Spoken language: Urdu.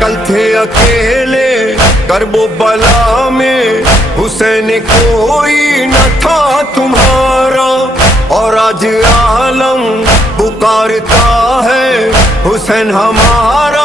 کل تھے اکیلے کرب و بلا میں، حسین کوئی نہ تھا تمہارا، اور آج عالم پکارتا ہے حسین ہمارا۔